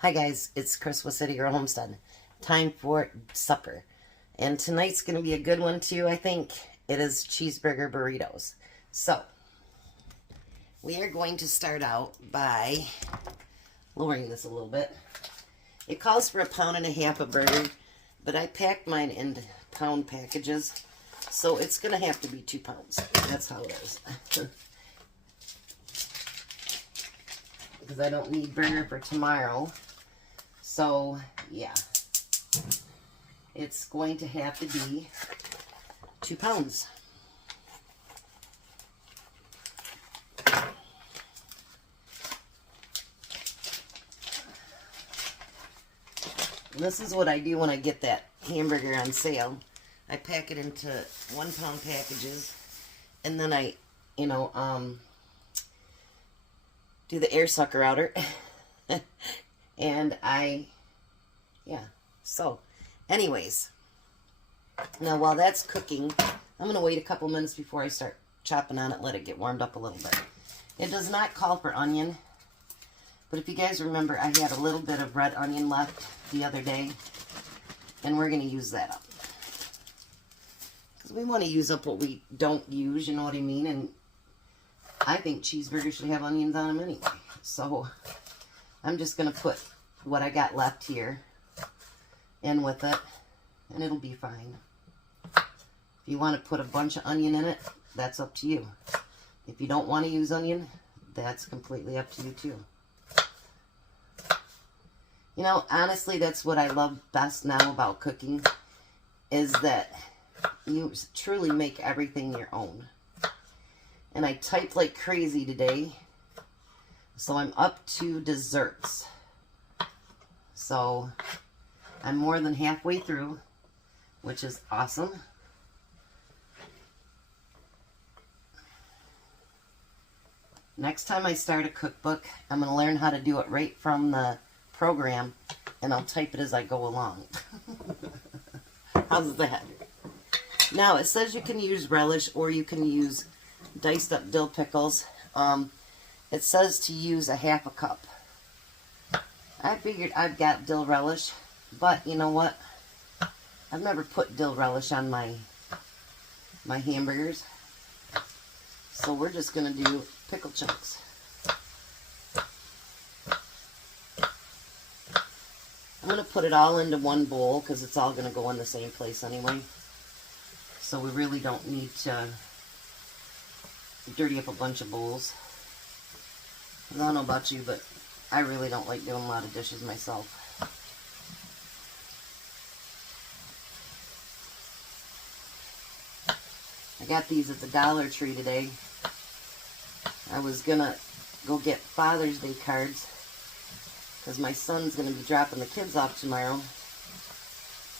Hi guys, it's Chris with City Girl Homestead. Time for supper. And tonight's going to be a good one too, I think. It is cheeseburger burritos. So, we are going to start out by lowering this a little bit. It calls for 1.5 pounds of burger, but I packed mine in pound packages. So it's going to have to be 2 pounds. That's how it is. Because I don't need burger for tomorrow. So, yeah, it's going to have to be 2 pounds. This is what I do when I get that hamburger on sale. I pack it into 1 pound packages, and then I, do the air sucker outer. And so anyways, now while that's cooking, I'm going to wait a couple minutes before I start chopping on it, let it get warmed up a little bit. It does not call for onion, but if you guys remember, I had a little bit of red onion left the other day, and we're going to use that up. Because we want to use up what we don't use, you know what I mean? And I think cheeseburgers should have onions on them anyway. So I'm just going to put what I got left here in with it, and it'll be fine. If you want to put a bunch of onion in it, that's up to you. If you don't want to use onion, that's completely up to you too. You know, honestly, that's what I love best now about cooking, is that you truly make everything your own. And I typed like crazy today, so I'm up to desserts. So I'm more than halfway through, which is awesome. Next time I start a cookbook, I'm going to learn how to do it right from the program, and I'll type it as I go along. How's that? Now, it says you can use relish or you can use diced up dill pickles. It says to use 1/2 cup. I figured I've got dill relish, but you know what? I've never put dill relish on my hamburgers. So we're just going to do pickle chunks. I'm going to put it all into one bowl because it's all going to go in the same place anyway. So we really don't need to dirty up a bunch of bowls. I don't know about you, but I really don't like doing a lot of dishes myself. I got these at the Dollar Tree today. I was gonna go get Father's Day cards because my son's gonna be dropping the kids off tomorrow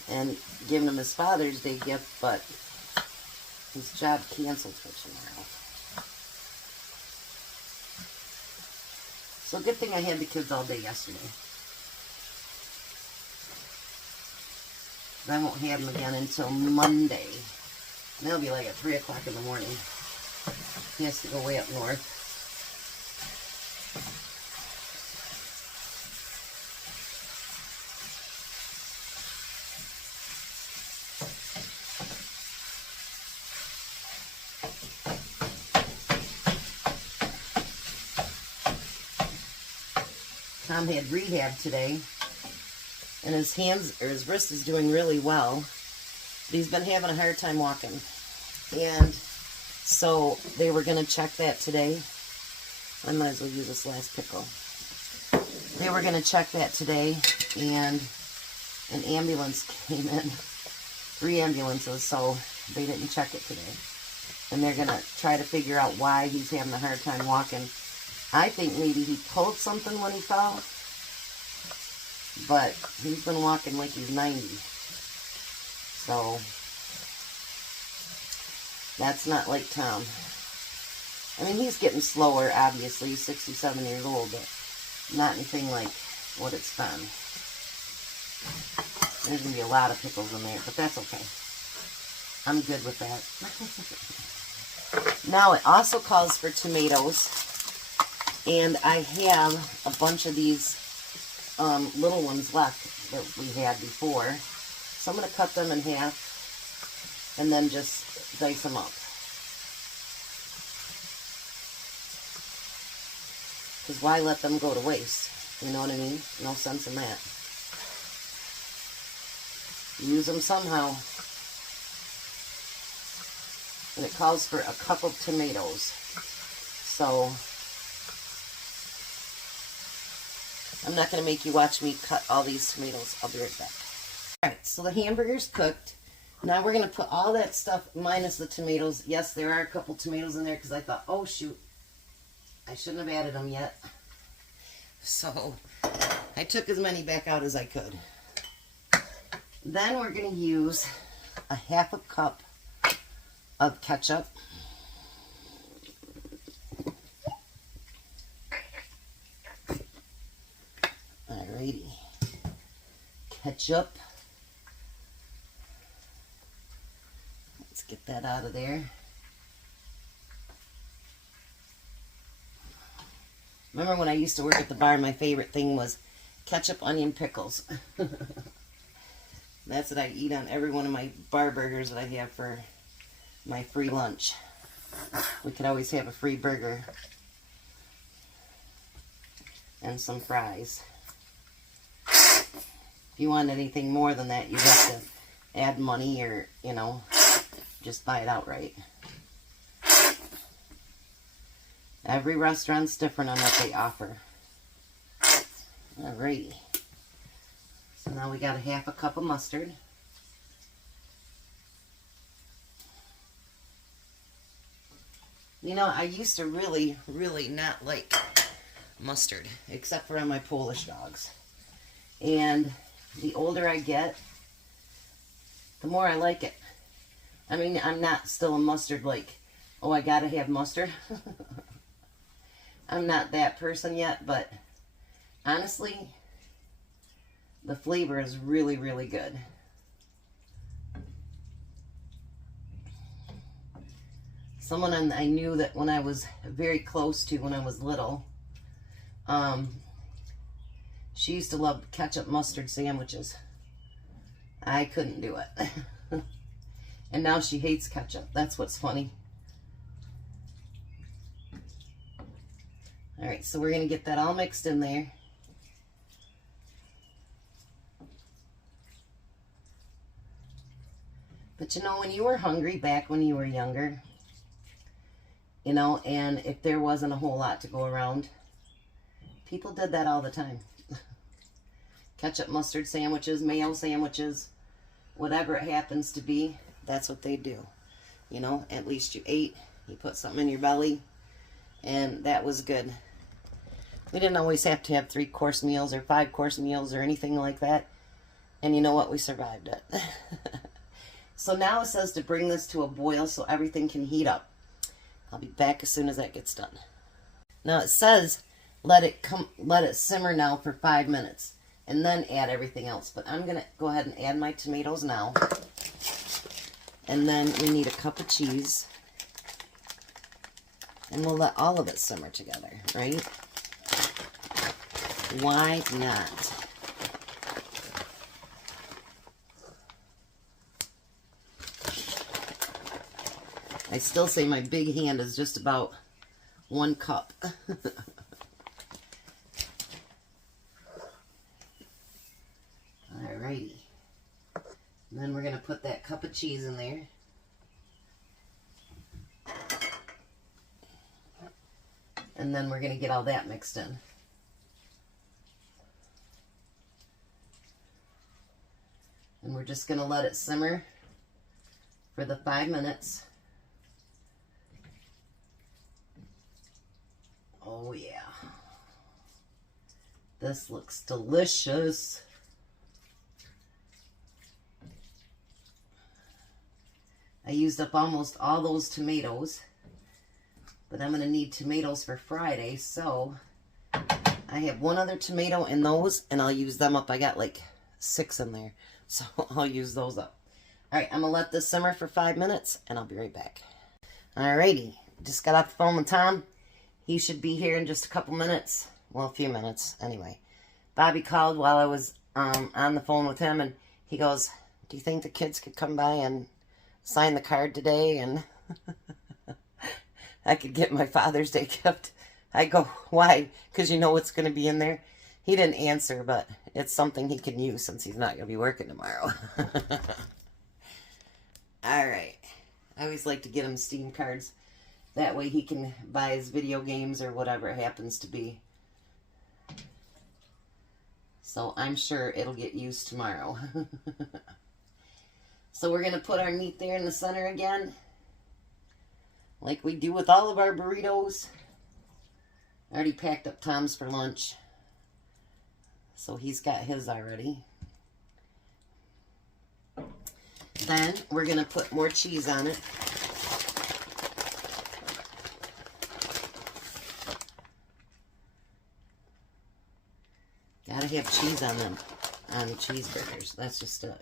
and giving him his Father's Day gift, but his job canceled for tomorrow. So good thing I had the kids all day yesterday. I won't have them again until Monday. And they'll be like at 3 o'clock in the morning. He has to go way up north. Tom had rehab today, and his wrist is doing really well, but he's been having a hard time walking. And so they were going to check that today. I might as well use this last pickle. They were going to check that today, and an ambulance came in. 3 ambulances, so they didn't check it today. And they're going to try to figure out why he's having a hard time walking. I think maybe he pulled something when he fell, but he's been walking like he's 90. So, that's not like Tom. I mean, he's getting slower, obviously. He's 67 years old, but not anything like what it's been. There's going to be a lot of pickles in there, but that's okay. I'm good with that. Now, it also calls for tomatoes. And I have a bunch of these little ones left that we had before. So I'm going to cut them in half and then just dice them up. Because why let them go to waste? You know what I mean? No sense in that. Use them somehow. And it calls for a cup of tomatoes. So I'm not going to make you watch me cut all these tomatoes. I'll be right back. Alright, so the hamburger's cooked. Now we're going to put all that stuff minus the tomatoes. Yes, there are a couple tomatoes in there because I thought, oh shoot, I shouldn't have added them yet. So I took as many back out as I could. Then we're going to use a half a cup of ketchup. Alrighty. Ketchup. Let's get that out of there. Remember when I used to work at the bar, my favorite thing was ketchup, onion, pickles. That's what I eat on every one of my bar burgers that I have for my free lunch. We could always have a free burger and some fries. If you want anything more than that, you have to add money or, you know, just buy it outright. Every restaurant's different on what they offer. Alrighty. So now we got a half a cup of mustard. You know, I used to really not like mustard, except for on my Polish dogs. And the older I get, the more I like it. I mean, I'm not still a mustard like, oh, I gotta have mustard. I'm not that person yet, but honestly, the flavor is really good. Someone I knew that when I was very close to when I was little, she used to love ketchup mustard sandwiches. I couldn't do it. And now she hates ketchup. That's what's funny. Alright, so we're going to get that all mixed in there. But you know, when you were hungry back when you were younger, you know, and if there wasn't a whole lot to go around, people did that all the time. Ketchup mustard sandwiches, mayo sandwiches, whatever it happens to be, that's what they do. You know, at least you ate, you put something in your belly, and that was good. We didn't always have to have 3-course meals or 5-course meals or anything like that. And you know what? We survived it. So now it says to bring this to a boil so everything can heat up. I'll be back as soon as that gets done. Now it says let it simmer now for 5 minutes and then add everything else. But I'm going to go ahead and add my tomatoes now. And then we need a cup of cheese. And we'll let all of it simmer together, right? Why not? I still say my big hand is just about 1 cup. Alrighty. And then we're going to put that cup of cheese in there. And then we're going to get all that mixed in. And we're just going to let it simmer for the 5 minutes. Oh yeah. This looks delicious. I used up almost all those tomatoes. But I'm going to need tomatoes for Friday, so I have 1 other tomato in those, and I'll use them up. I got like 6 in there, so I'll use those up. All right, I'm going to let this simmer for 5 minutes, and I'll be right back. Alrighty, just got off the phone with Tom. He should be here in just a couple minutes. Well, a few minutes, anyway. Bobby called while I was on the phone with him, and he goes, do you think the kids could come by and sign the card today? And I could get my Father's Day gift. I go, why? Because you know what's going to be in there? He didn't answer, but it's something he can use since he's not going to be working tomorrow. All right. I always like to get him Steam cards. That way he can buy his video games or whatever it happens to be. So I'm sure it'll get used tomorrow. So we're going to put our meat there in the center again, like we do with all of our burritos. I already packed up Tom's for lunch, so he's got his already. Then we're going to put more cheese on it. Gotta have cheese on them, on cheeseburgers. That's just it.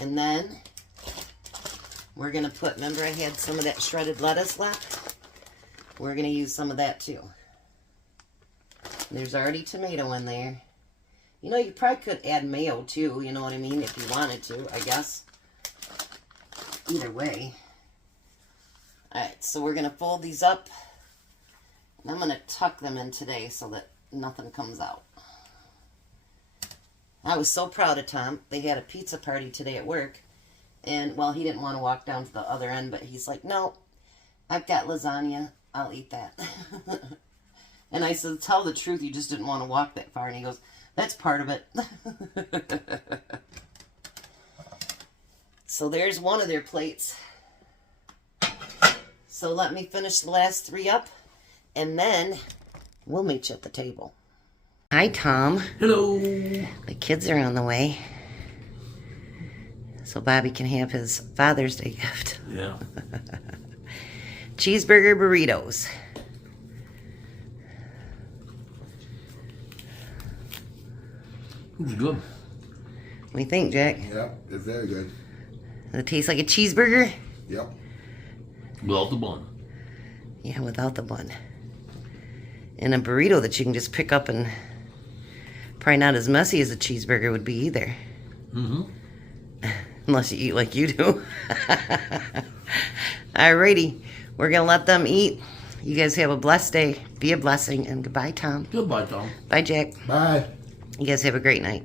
And then we're going to put, remember I had some of that shredded lettuce left? We're going to use some of that too. There's already tomato in there. You know, you probably could add mayo too, you know what I mean, if you wanted to, I guess. Either way. Alright, so we're going to fold these up. And I'm going to tuck them in today so that nothing comes out. I was so proud of Tom. They had a pizza party today at work. And, well, he didn't want to walk down to the other end, but he's like, no, I've got lasagna. I'll eat that. And I said, tell the truth, you just didn't want to walk that far. And he goes, that's part of it. So there's one of their plates. So let me finish the last 3 up, and then we'll meet you at the table. Hi, Tom. Hello. The kids are on the way, so Bobby can have his Father's Day gift. Yeah. Cheeseburger burritos. It's good. What do you think, Jack? Yeah, it's very good. Does it taste like a cheeseburger? Yep. Without the bun. Yeah, without the bun. And a burrito that you can just pick up, and probably not as messy as a cheeseburger would be either. Mm-hmm. Unless you eat like you do. Alrighty. We're going to let them eat. You guys have a blessed day. Be a blessing. And goodbye, Tom. Goodbye, Tom. Bye, Jack. Bye. You guys have a great night.